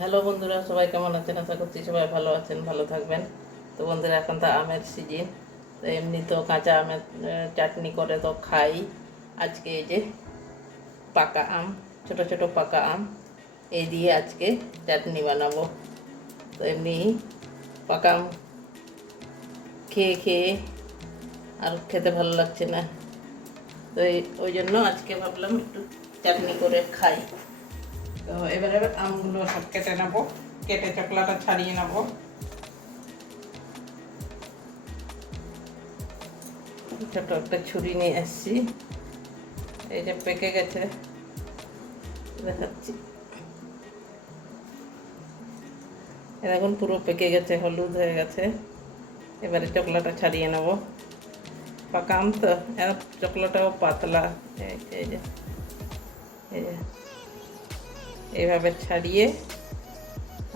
Hello বন্ধুরা, সবাই কেমন আছেন? আশা করছি সবাই ভালো আছেন, ভালো থাকবেন। তো বন্ধুরা, এখন তো আমের সিজন, তো এমনি তো কাঁচা আমের চাটনি করে তো খাই। আজকে এই যে পাকা আম, ছোট ছোট পাকা আম এই দিয়ে আজকে চাটনি বানাবো। তো এমনি পাকা আম খেয়ে খেয়ে আর খেতে ভালো লাগছে না। তো ওই জন্য আজকে ভাবলাম একটু চাটনি করে খাই। তো এবারে আমগুলো সব কেটে নেব। কেটে চকলাটা ছাড়িয়ে নেব। ছোট একটা ছুরি নিয়ে এসছি এই যে পেকে গেছে। দেখাচ্ছি। এখন পুরো পেকে গেছে, হলুদ হয়ে গেছে। এবারে চকলাটা ছাড়িয়ে নেব। পাকা আম তো, এর চকলাটাও পাতলা। এই যে এই যে। এইভাবে ছাড়িয়ে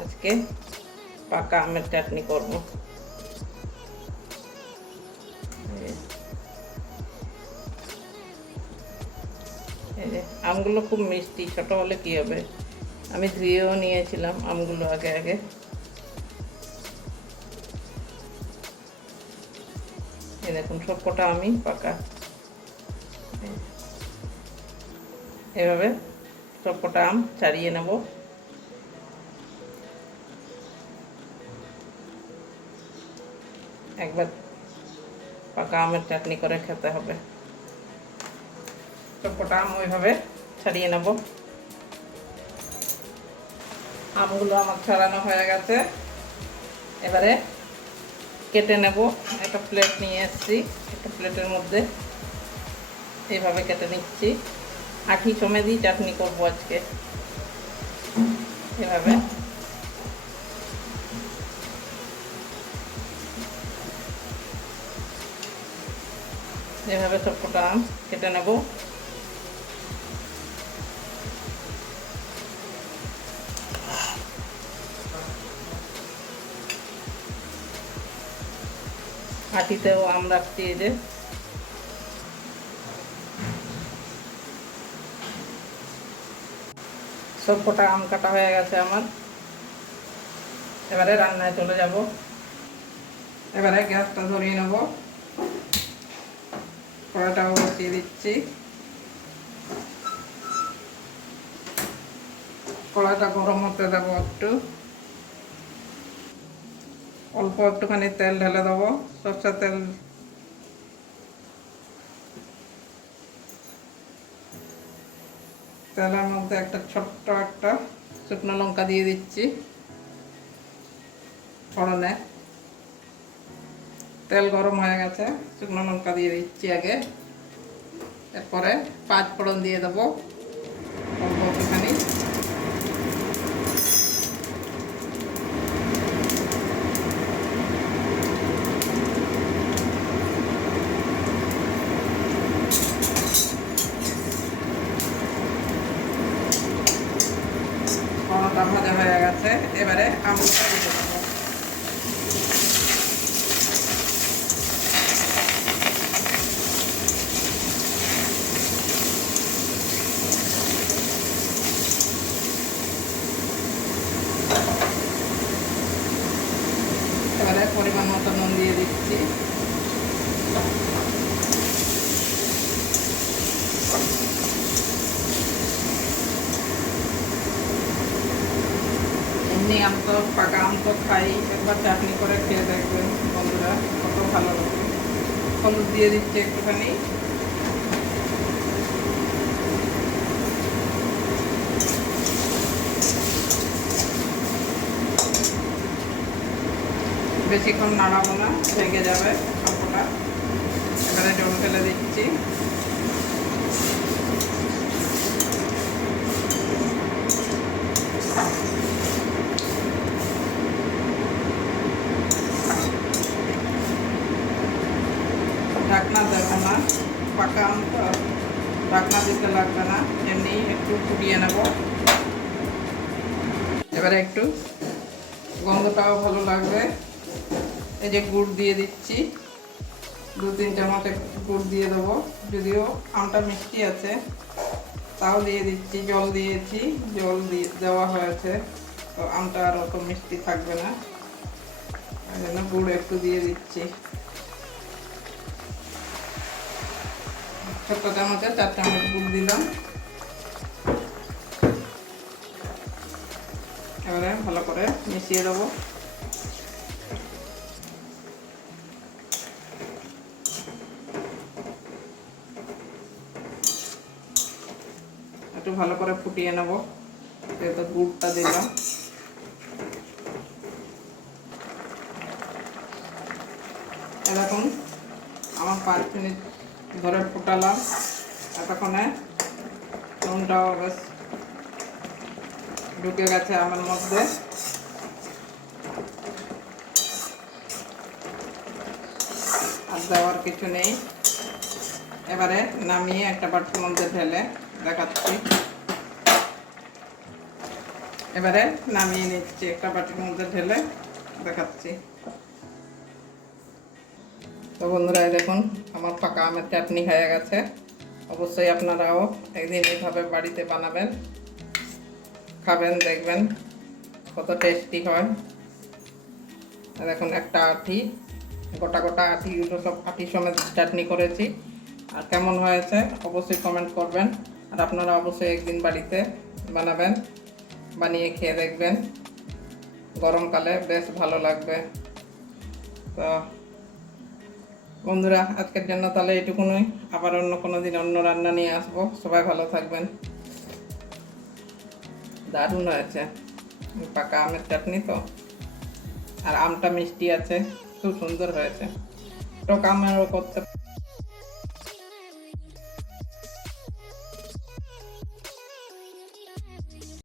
আজকে পাকা আমের চাটনি করব। আমগুলো খুব মিষ্টি, ছোট হলে কি হবে? আমি ধুয়েও নিয়েছিলাম আমগুলো আগে আগে। দেখুন সব কটা আমি পাকা এভাবে সবকটা আম ছাড়িয়ে নেব। একবার পাকা আমের চাটনি করে খেতে হবে। সবকটা আম ওইভাবে ছাড়িয়ে নেব। আমগুলো আমার ছাড়ানো হয়ে গেছে। এবারে কেটে নেব। একটা প্লেট নিয়ে এসেছি। একটা প্লেটের মধ্যে এইভাবে কেটে নিচ্ছি। আঠি সমেতই চাটনি করব আজকে। এভাবে। এভাবে সবকটা আম কেটে নেব। আটিতেও আম রাখছি এই যে। সব কটা আম কাটা হয়ে গেছে আমার। এবারে রান্নায় চলে যাব। এবারে গ্যাসটা ধরিয়ে নেব। কড়াটাও বসিয়ে দিচ্ছি। কড়াটা গরম হতে দেবো একটু। অল্প একটুখানি তেল ঢেলে দেবো। সরষের তেল তেলের মধ্যে একটা ছোট্ট একটা শুকনো লঙ্কা দিয়ে দিচ্ছি ফোড়নে। তেল গরম হয়ে গেছে, শুকনো লঙ্কা দিয়ে দিচ্ছি আগে। এরপরে পাঁচ ফোড়ন দিয়ে দেবো অল্প একটুখানি ফোড়নটা ভাজা হয়ে গেছে। এবারে আমুলটা দিয়ে দেবো এবারে পরিমাণ মতো নুন দিয়ে দিচ্ছি এমনি আম তো পাকা আম তো খাই, একবার চাটনি করে খেয়ে দেখবেন বন্ধুরা, কত ভালো লাগে। হলুদ দিয়ে দিচ্ছে একটুখানি। বেশিক্ষণ নাড়াবো না ভেঙে যাবে সবটা এবারে জল ফেলে দিচ্ছি ঢাকনা দেবে না পাকা আম ঢাকনা দিতে লাগবে না এমনি একটু ফুটিয়ে নেব এবারে একটু গন্ধটাও ভালো লাগবে এই যে গুড় দিয়ে দিচ্ছি দু তিন চামচ গুড় দিয়ে দেবো যদিও আমটা মিষ্টি আছে তাও দিয়ে দিচ্ছি জল দিয়েছি জল দিয়ে দেওয়া হয়েছে তো আমটা আর অত মিষ্টি থাকবে না এই জন্য গুড় একটু দিয়ে দিচ্ছি ছোট্ট চামচে চার চামচ গুড় দিলাম। এবারে ভালো করে মিশিয়ে দেবো। একটু ভালো করে ফুটিয়ে নেব, যেহেতু গুড়টা দিলাম। এরকম আমার পাঁচ মিনিট ধরে ফুটালাম। এতক্ষণে নুনটাও বেশ ঢুকে গেছে আমার মধ্যে। আর দেওয়ার কিছু নেই। এবারে নামিয়ে একটা বাটির মধ্যে ঢেলে দেখাচ্ছি। এবারে নামিয়ে নিচ্ছি একটা বাটির মধ্যে ঢেলে দেখাচ্ছি। তো বন্ধুরা দেখুন, আমার পাকা আমের চাটনি হয়ে গেছে। অবশ্যই আপনারাও একদিন এইভাবে বাড়িতে বানাবেন, খাবেন, দেখবেন কত টেস্টি হয়। দেখুন, একটা আটি, গোটা গোটা আটিগুলো সব আটি সমেত চাটনি করেছি। আর কেমন হয়েছে অবশ্যই কমেন্ট করবেন। আর আপনারা অবশ্যই একদিন বাড়িতে বানাবেন, বানিয়ে খেয়ে দেখবেন। গরমকালে বেশ ভালো লাগবে। তো বন্ধুরা, আজকের জন্য তাহলে এটুকুনই। আবার অন্য কোনো দিন অন্য রান্না নিয়ে আসব। সবাই ভালো থাকবেন। দারুণ হয়েছে। পাকা আমের চাটনি তো। আর আমটা মিষ্টি আছে। খুব সুন্দর হয়েছে। টক আমেরও করতে